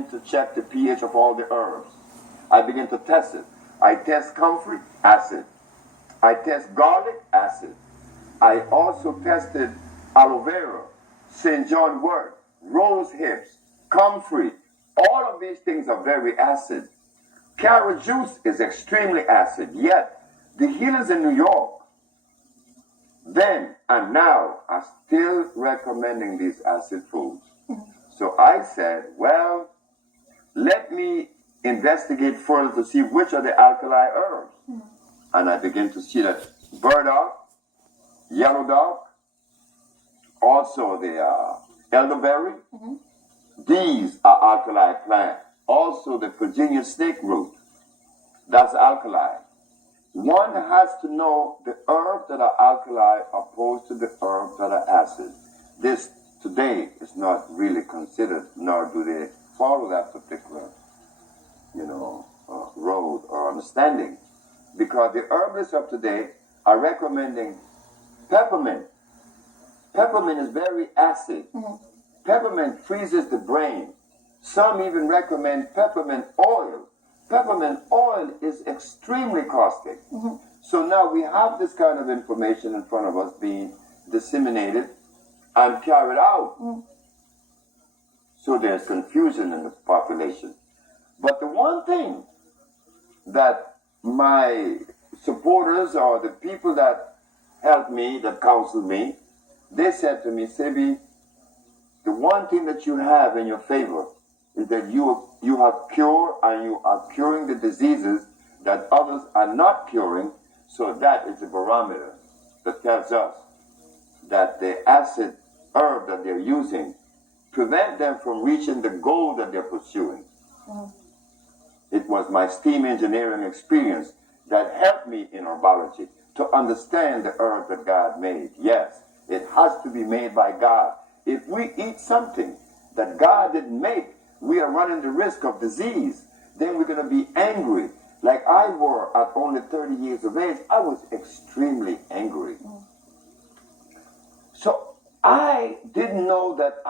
begin to check the pH of all the herbs. I begin to test it. I test comfrey, acid. I test garlic, acid. I also tested aloe vera, St. John wort, rose hips, comfrey. All of these things are very acid. Carrot juice is extremely acid, yet the healers in New York then and now are still recommending these acid foods. So I said, well, let me investigate further to see which are the alkali herbs. And I begin to see that burdock, yellow dock, also the elderberry, these are alkali plants. Also the Virginia snake root, that's alkali. One has to know the herbs that are alkali opposed to the herbs that are acid. This today is not really considered, nor do they follow that particular, road or understanding. Because the herbalists of today are recommending peppermint. Peppermint is very acid. Peppermint freezes the brain. Some even recommend peppermint oil. Peppermint oil is extremely caustic. So now we have this kind of information in front of us being disseminated and carried out. So there's confusion in the population. But the one thing that my supporters or the people that helped me, that counseled me, they said to me, Sebi, the one thing that you have in your favor is that you have cure and you are curing the diseases that others are not curing. So that is the barometer that tells us that the acid herb that they're using prevent them from reaching the goal that they're pursuing. It was my steam engineering experience that helped me in herbology to understand the herb that God made. Yes, it has to be made by God. If we eat something that God didn't make, we are running the risk of disease. Then we're going to be angry. Like I were at only 30 years of age, I was extremely angry. So I didn't know that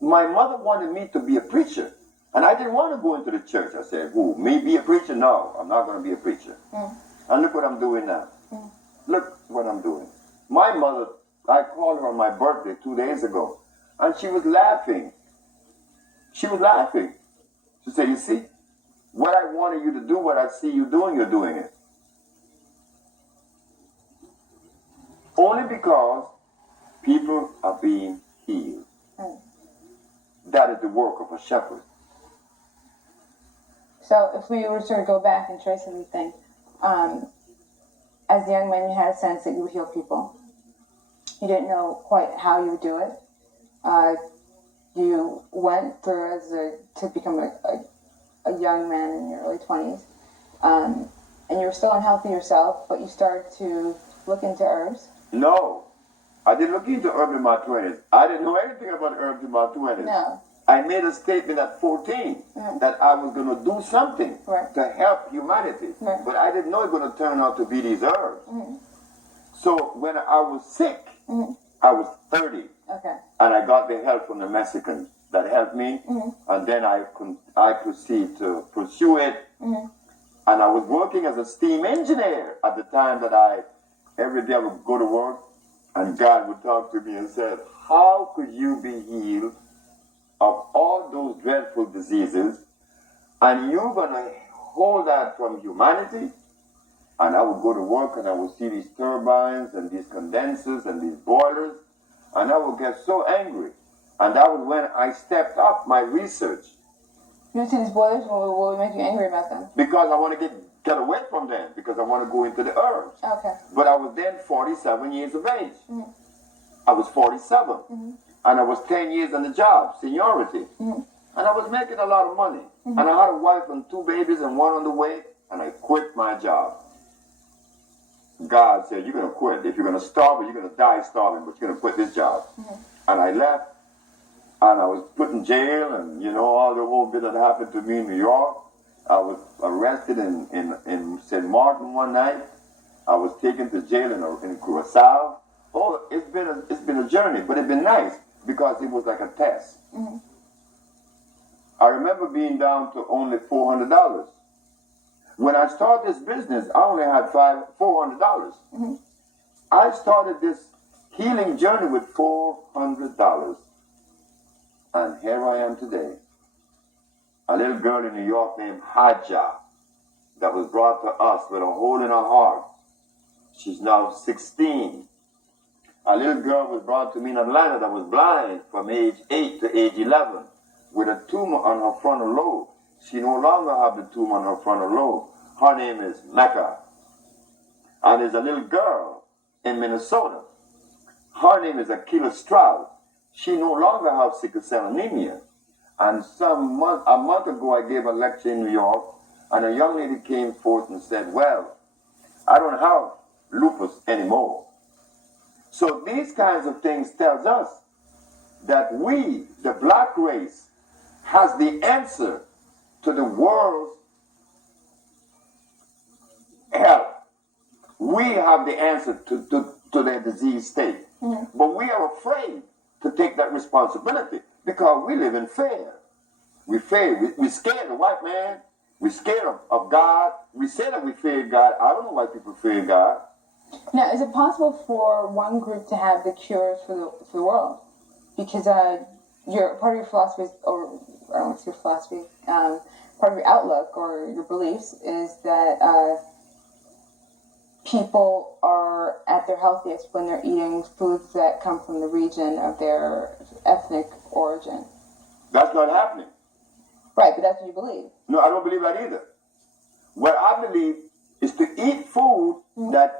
my mother wanted me to be a preacher. And I didn't want to go into the church. I said, who, me be a preacher? No, I'm not going to be a preacher. And look what I'm doing now. Look what I'm doing. My mother, I called her on my birthday 2 days ago, and she was laughing. She was laughing. She said, you see, what I wanted you to do, what I see you doing, you're doing it. Only because people are being healed. That is the work of a shepherd. So if we were to go back and trace everything, as a young man, you had a sense that you would heal people. You didn't know quite how you would do it. You went through to become a young man in your early 20s, and you were still unhealthy yourself, but you started to look into herbs. No, I didn't look into herbs in my 20s. I didn't know anything about herbs in my 20s. No. I made a statement at 14 that I was going to do something to help humanity, but I didn't know it was going to turn out to be these herbs. So when I was sick, I was 30, and I got the help from the Mexicans that helped me, and then I proceeded to pursue it, and I was working as a steam engineer at the time that every day I would go to work, and God would talk to me and said, how could you be healed of all those dreadful diseases, and you're going to hold that from humanity? And I would go to work and I would see these turbines and these condensers and these boilers, and I would get so angry. And that was when I stepped up my research. You would see these boilers, what would make you angry about them? Because I want to get away from them, because I want to go into the herbs. But I was then 47 years of age. I was 47. And I was 10 years on the job, seniority. And I was making a lot of money. And I had a wife and 2 babies and 1 on the way, and I quit my job. God said, you're going to quit. If you're going to starve, or you're going to die starving, but you're going to quit this job. And I left, and I was put in jail, and all the whole bit that happened to me in New York. I was arrested in St. Martin one night. I was taken to jail in Curacao. Oh, it's been a journey, but it's been nice because it was like a test. I remember being down to only $400. When I started this business, I only had $400. I started this healing journey with $400. And here I am today. A little girl in New York named Haja that was brought to us with a hole in her heart. She's now 16. A little girl was brought to me in Atlanta that was blind from age 8 to age 11 with a tumor on her frontal lobe. She no longer has the tumor on her frontal lobe. Her name is Mecca. And there's a little girl in Minnesota. Her name is Akila Stroud. She no longer has sickle cell anemia. And a month ago, I gave a lecture in New York, and a young lady came forth and said, well, I don't have lupus anymore. So these kinds of things tells us that we, the black race, has the answer to the world's health. We have the answer to their disease state. But we are afraid to take that responsibility because we live in fear. We fear. We're scared of the white man. We're scared of God. We say that we fear God. I don't know why people fear God. Now, is it possible for one group to have the cures for the world? Because part of your philosophy, or I don't know if it's your philosophy, part of your outlook or your beliefs is that people are at their healthiest when they're eating foods that come from the region of their ethnic origin. That's not happening. Right, but that's what you believe. No, I don't believe that either. What I believe is to eat food that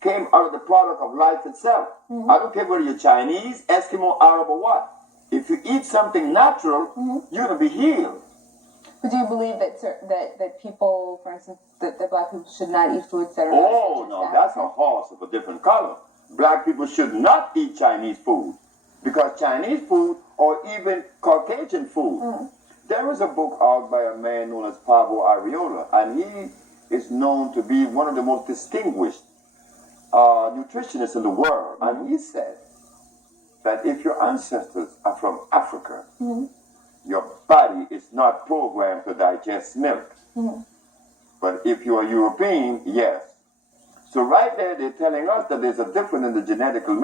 came out of the product of life itself. I don't care whether you're Chinese, Eskimo, Arab, or what. If you eat something natural, you're going to be healed. But do you believe that people, for instance, that black people should not eat foods that are Oh, no, that's a horse of a different color. Black people should not eat Chinese food because Chinese food or even Caucasian food. There is a book out by a man known as Pablo Arriola, and he is known to be one of the most distinguished nutritionists in the world. And he said that if your ancestors are from Africa, your body is not programmed to digest milk. But if you are European, yes. So right there, they're telling us that there's a difference in the genetical